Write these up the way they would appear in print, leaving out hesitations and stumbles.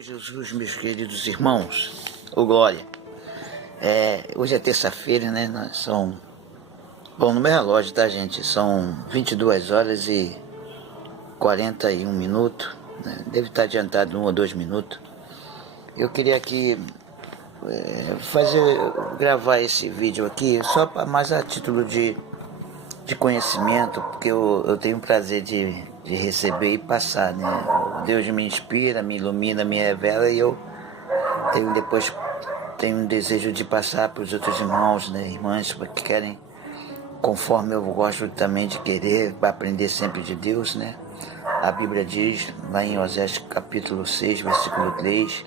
Senhor Jesus, meus queridos irmãos, ô glória. Hoje é terça-feira, né? Bom, no meu relógio, tá, gente? São 22 horas e 41 minutos, né? Deve estar adiantado 1 ou 2 minutos. Eu queria aqui gravar esse vídeo aqui só para mais a título de conhecimento, porque eu tenho o prazer de receber e passar, né? Deus me inspira, me ilumina, me revela, e eu tenho um desejo de passar para os outros irmãos, né, irmãs que querem, conforme eu gosto também de querer, para aprender sempre de Deus, né? A Bíblia diz lá em Oséias capítulo 6, versículo 3,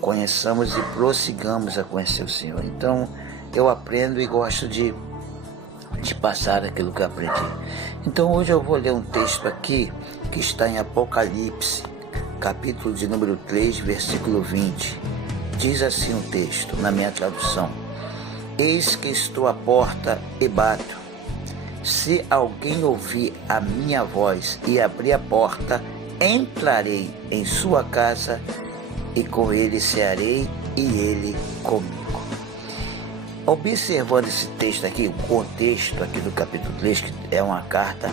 conheçamos e prossigamos a conhecer o Senhor. Então eu aprendo e gosto de passar aquilo que eu aprendi. Então hoje eu vou ler um texto aqui que está em Apocalipse, capítulo de número 3, versículo 20. Diz assim o texto, na minha tradução: eis que estou à porta e bato. Se alguém ouvir a minha voz e abrir a porta, entrarei em sua casa e com ele cearei e ele comigo. Observando esse texto aqui, o contexto aqui do capítulo 3, que é uma carta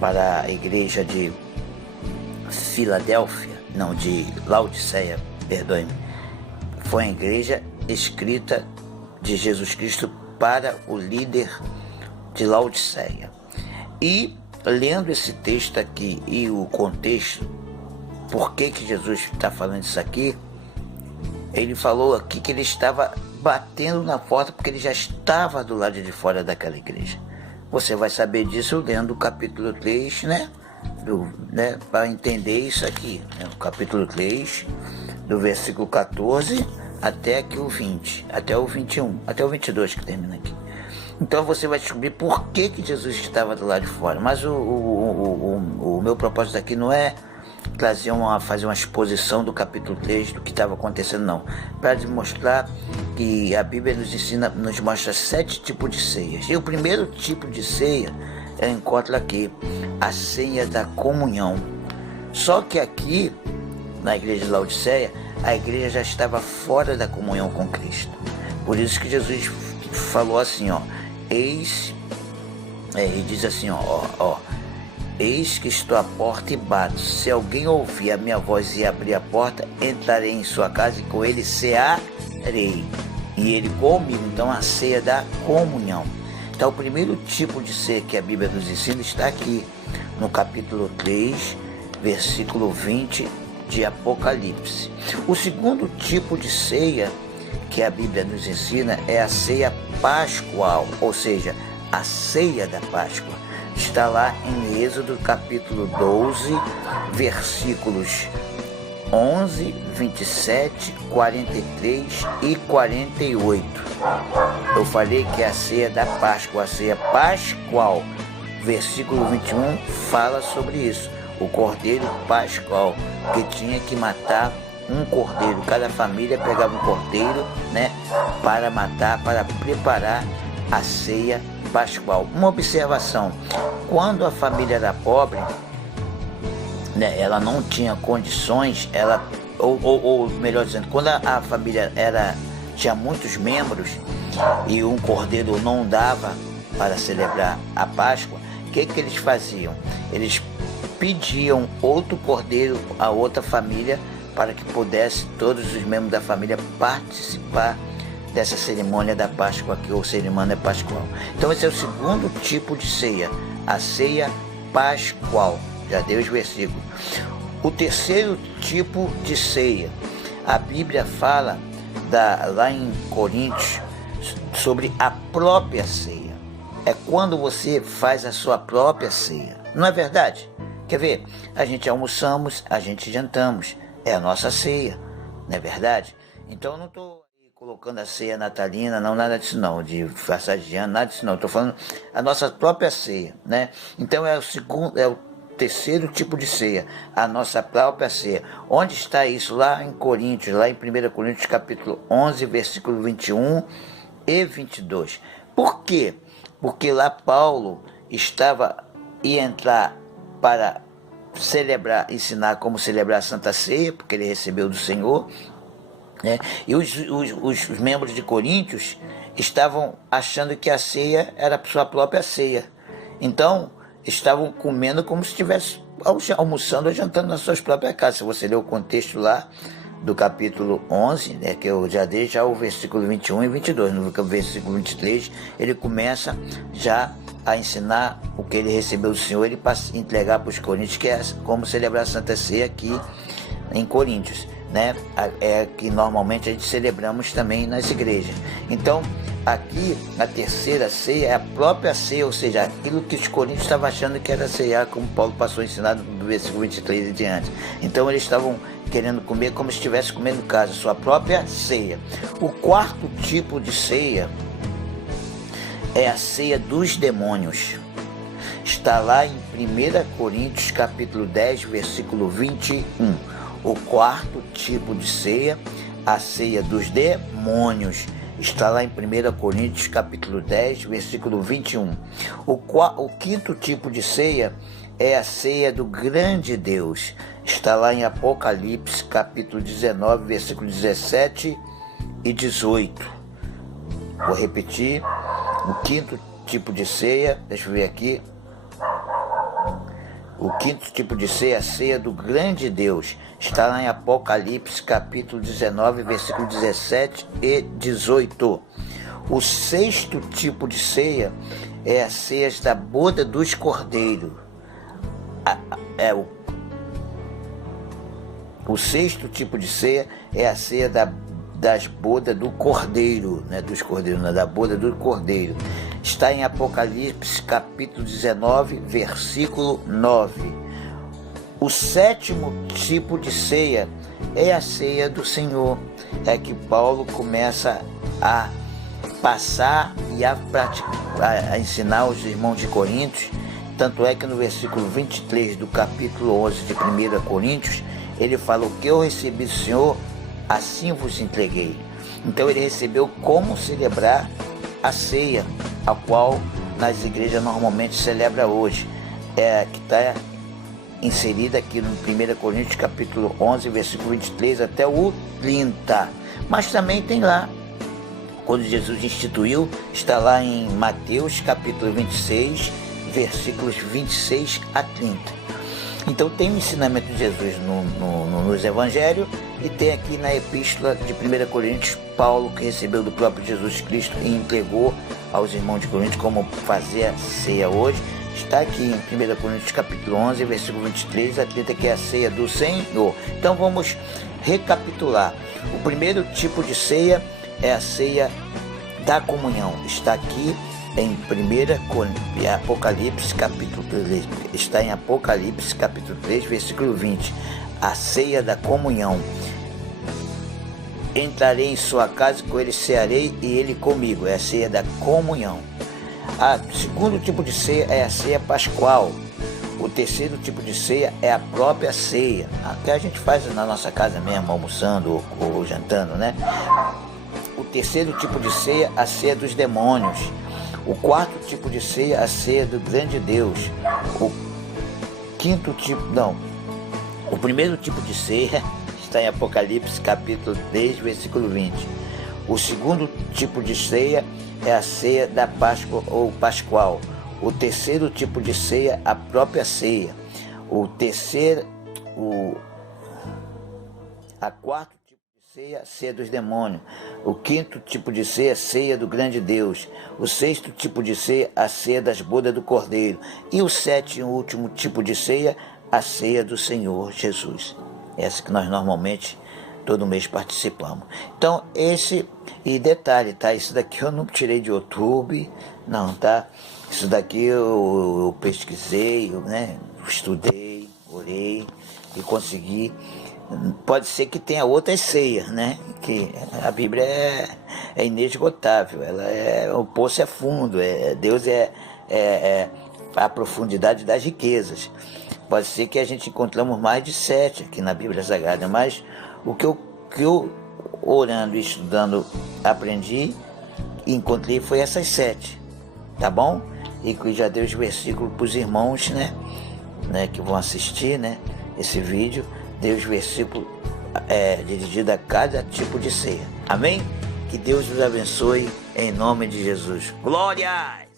para a igreja de Laodiceia, perdoe-me. Foi a igreja escrita de Jesus Cristo para o líder de Laodiceia. E lendo esse texto aqui e o contexto, por que Jesus está falando isso aqui, ele falou aqui que ele estava batendo na porta porque ele já estava do lado de fora daquela igreja. Você vai saber disso lendo o capítulo 3, né? Para entender isso aqui, né? O capítulo 3, do versículo 14 até aqui o 20, até o 21, até o 22 que termina aqui. Então você vai descobrir por que Jesus estava do lado de fora. Mas o meu propósito aqui não é fazer uma exposição do capítulo 3 do que estava acontecendo, não. Para demonstrar que a Bíblia nos mostra 7 tipos de ceias. E o primeiro tipo de ceia eu encontro aqui, a ceia da comunhão. Só que aqui, na igreja de Laodiceia, a igreja já estava fora da comunhão com Cristo. Por isso que Jesus falou assim, e diz assim, eis que estou à porta e bato. Se alguém ouvir a minha voz e abrir a porta, entrarei em sua casa e com ele cearei, e ele comigo. Então a ceia da comunhão. Então o primeiro tipo de ceia que a Bíblia nos ensina está aqui no capítulo 3, versículo 20 de Apocalipse. O segundo tipo de ceia que a Bíblia nos ensina é a ceia pascual, ou seja, a ceia da Páscoa. Está lá em Êxodo capítulo 12, versículos 11, 27, 43 e 48. Eu falei que é a ceia da Páscoa, a ceia pascual. Versículo 21 fala sobre isso. O cordeiro pascual, que tinha que matar um cordeiro. Cada família pegava um cordeiro, né, para matar, para preparar a ceia pascual. Uma observação: quando a família era pobre, né, ela não tinha condições, ou melhor dizendo, quando a família tinha muitos membros e um cordeiro não dava para celebrar a Páscoa, o que eles faziam? Eles pediam outro cordeiro a outra família para que pudesse todos os membros da família participar dessa cerimônia da Páscoa aqui, ou cerimônia pascual. Então esse é o segundo tipo de ceia, a ceia pascual. Já dei os versículos. O terceiro tipo de ceia, a Bíblia fala lá em Coríntios sobre a própria ceia. É quando você faz a sua própria ceia. Não é verdade? Quer ver? A gente almoçamos, a gente jantamos. É a nossa ceia, não é verdade? Então eu não estou colocando a ceia natalina, não, nada disso não, de passagem de ano, nada disso não. Estou falando a nossa própria ceia, né? Então é o terceiro tipo de ceia, a nossa própria ceia. Onde está isso? Lá em Coríntios, lá em 1 Coríntios capítulo 11, versículo 21 e 22. Por quê? Porque lá Paulo ia entrar para ensinar como celebrar a Santa Ceia, porque ele recebeu do Senhor, né? E os membros de Coríntios estavam achando que a ceia era a sua própria ceia. Então, estavam comendo como se estivesse almoçando ou jantando nas suas próprias casas. Se você ler o contexto lá do capítulo 11, né, que eu já dei já o versículo 21 e 22. No versículo 23, ele começa já a ensinar o que ele recebeu do Senhor, ele passa a entregar para os coríntios, que é como celebrar a Santa Ceia aqui em Coríntios, né? É que normalmente a gente celebramos também nas igrejas. Então, aqui a terceira ceia é a própria ceia, ou seja, aquilo que os coríntios estavam achando que era ceiar, como Paulo passou a ensinar do versículo 23 e diante. Então, eles estavam querendo comer como se estivesse comendo em casa, sua própria ceia. O quarto tipo de ceia é a ceia dos demônios. Está lá em 1 Coríntios capítulo 10, versículo 21. O quarto tipo de ceia, a ceia dos demônios. Está lá em 1 Coríntios capítulo 10, versículo 21. O quinto tipo de ceia é a ceia do grande Deus. Está lá em Apocalipse capítulo 19, versículo 17 e 18. Vou repetir. O quinto tipo de ceia, deixa eu ver aqui. O quinto tipo de ceia é a ceia do grande Deus. Está lá em Apocalipse capítulo 19, versículo 17 e 18. O sexto tipo de ceia é a ceia da boda dos cordeiros. O sexto tipo de ceia é a ceia das bodas do cordeiro, né, dos cordeiros, né, da boda do cordeiro. Está em Apocalipse capítulo 19, versículo 9. O sétimo tipo de ceia é a ceia do Senhor. É que Paulo começa a passar e a ensinar os irmãos de Coríntios. Tanto é que no versículo 23 do capítulo 11 de 1 Coríntios, ele fala: o que eu recebi do Senhor, assim vos entreguei. Então ele recebeu como celebrar a ceia, a qual nas igrejas normalmente celebra hoje, que está inserida aqui no 1 Coríntios capítulo 11, versículo 23 até o 30. Mas também tem lá, quando Jesus instituiu, está lá em Mateus capítulo 26, versículos 26 a 30. Então tem o ensinamento de Jesus nos evangelhos, e tem aqui na epístola de 1 Coríntios, Paulo, que recebeu do próprio Jesus Cristo e entregou aos irmãos de Coríntios como fazer a ceia hoje. Está aqui em 1 Coríntios capítulo 11, versículo 23 a 30, que é a ceia do Senhor. Então vamos recapitular. O primeiro tipo de ceia é a ceia da comunhão. Está aqui em Apocalipse capítulo 3, está em Apocalipse capítulo 3, versículo 20, a ceia da comunhão. Entrarei em sua casa, com ele cearei e ele comigo. É a ceia da comunhão. O segundo tipo de ceia é a ceia pascual. O terceiro tipo de ceia é a própria ceia, até a gente faz na nossa casa mesmo, almoçando ou jantando, né? O terceiro tipo de ceia, a ceia dos demônios. O quarto tipo de ceia, a ceia do grande Deus. O primeiro tipo de ceia está em Apocalipse capítulo 3, versículo 20. O segundo tipo de ceia é a ceia da Páscoa ou Pascual. O terceiro tipo de ceia, a própria ceia. A quarto tipo de ceia, a ceia dos demônios. O quinto tipo de ceia, a ceia do grande Deus. O sexto tipo de ceia, a ceia das bodas do Cordeiro. E o sétimo e último tipo de ceia, a ceia do Senhor Jesus. Essa que nós normalmente todo mês participamos. Então e detalhe, tá? Isso daqui eu não tirei de YouTube, não, tá? Isso daqui eu pesquisei, né? Estudei, orei e consegui. Pode ser que tenha outras ceias, né? Que a Bíblia é inesgotável, o poço é fundo, Deus é a profundidade das riquezas. Pode ser que a gente encontramos mais de 7 aqui na Bíblia Sagrada, mas o que eu orando e estudando aprendi e encontrei foi essas 7, tá bom? E que já dei os versículos para os irmãos, né? né, que vão assistir, né, esse vídeo, dê os versículos dirigidos a cada tipo de ceia. Amém? Que Deus os abençoe em nome de Jesus. Glória!